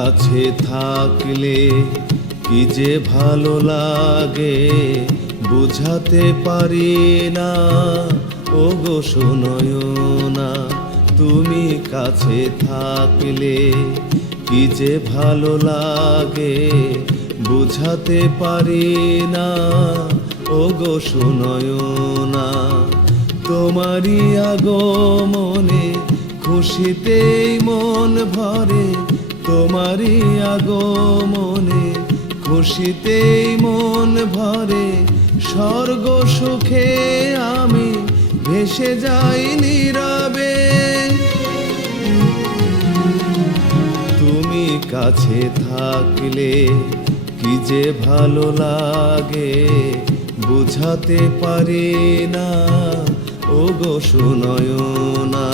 কাছে থাকলে কি যে ভালো লাগে বুঝাতে পারি না। ওগো সুনয়না, তুমি কাছে থাকলে কি যে ভালো লাগে বুঝাতে পারি না। ওগো সুনয়না, তোমারই আগমনে খুশিতেই মন ভরে, তোমারই আগমনে খুশিতেই মন ভরে। স্বর্গ সুখে আমি ভেসে যাই নীরবে। তুমি কাছে থাকলে কি যে ভালো লাগে বুঝাতে পারি না। ওগো সুনয়না,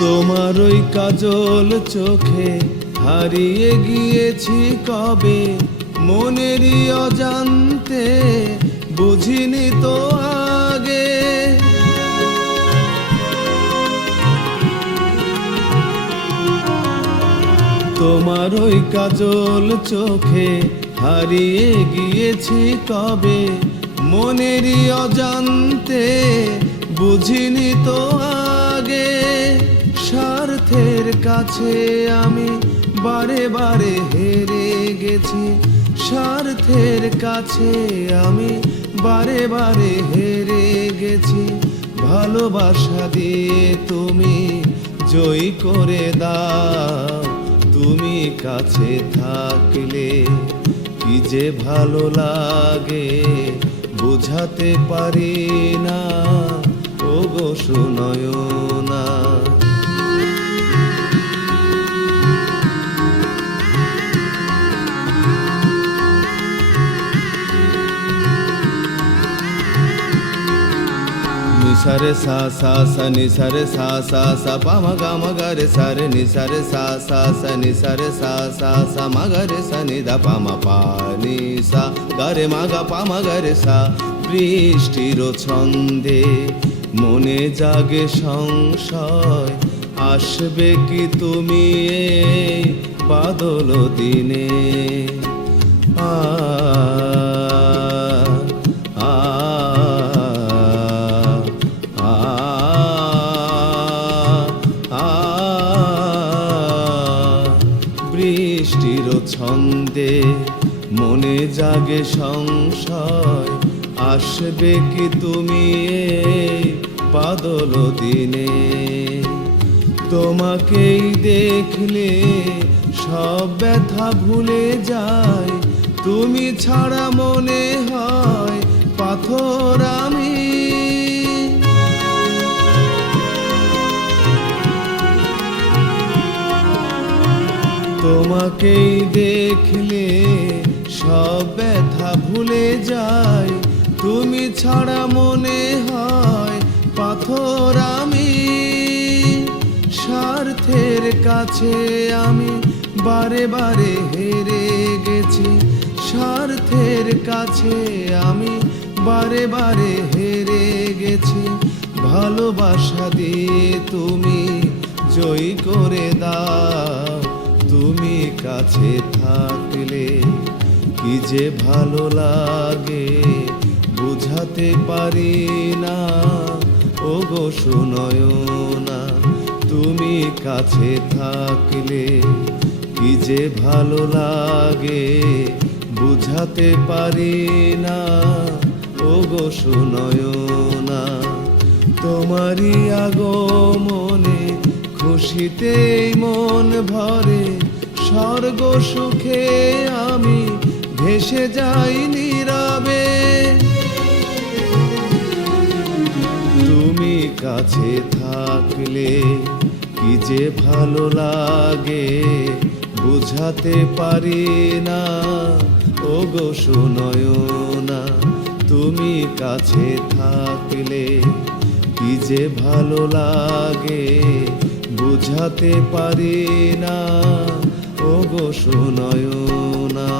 তোমার ওই কাজল চোখে হারিয়ে গিয়েছি কবে, মনেরই অজান্তে বুঝিনি তো আগে। তোমার ওই কাজল চোখে হারিয়ে গিয়েছি কবে, মনেরই অজান্তে বুঝিনি তো আগে। স্বার্থের কাছে আমি বারে বারে হেরে গেছি, স্বার্থের কাছে আমি বারে বারে হেরে গেছি। ভালোবাসা দিয়ে তুমি জয় করে দাও, তুমি কাছে থাকলে কি যে ভালো লাগে বুঝাতে পারি না। ওগো সুনয়না, নিসারে সা সা সা নিসারে সা সা সা পা মা গা মা গা রে সা রে নিসারে সা সা সা নিসারে সা সা সা মা গা রে সা নি দা পা মা পা নি সা গা রে মা গা পা মা গা রে সা। বৃষ্টির ছন্দে মনে জাগে সংশয়, আসবে কি তুমি এই বাদল দিনে। বৃষ্টির ছন্দে মনে জাগে সংশয়, আসবে কি তুমি এই বাদল দিনে। তোমাকেই দেখলে সব ব্যথা ভুলে যায়, তুমি ছাড়া মনে হয় পাথর আমি। তোমাকেই দেখলে সব ব্যথা ভুলে যায়, তুমি ছাড়া মনে হয় পাথর আমি। স্বার্থের কাছে আমি বারে বারে হেরে গেছি, স্বার্থের কাছে আমি বারে বারে হেরে গেছি। ভালোবাসা দিয়ে তুমি জয় করে দাও, তুমি কাছে থাকলে কি যে ভালো লাগে বুঝাতে পারি না। ওগো সুনয়না, তুমি কাছে থাকলে কি যে ভালো লাগে বুঝাতে পারি না। ওগো সুনয়না, তোমারই আগমনে খুশিতেই মন ভরে। স্বর্গ সুখে আমি ভেসে যাই নীরবে। তুমি কাছে থাকলে কি যে ভালো লাগে বুঝাতে পারি না ও গো সুনয়না তুমি কাছে থাকলে কি যে ভালো লাগে বুঝাতে পারি না ও গো সুনয়না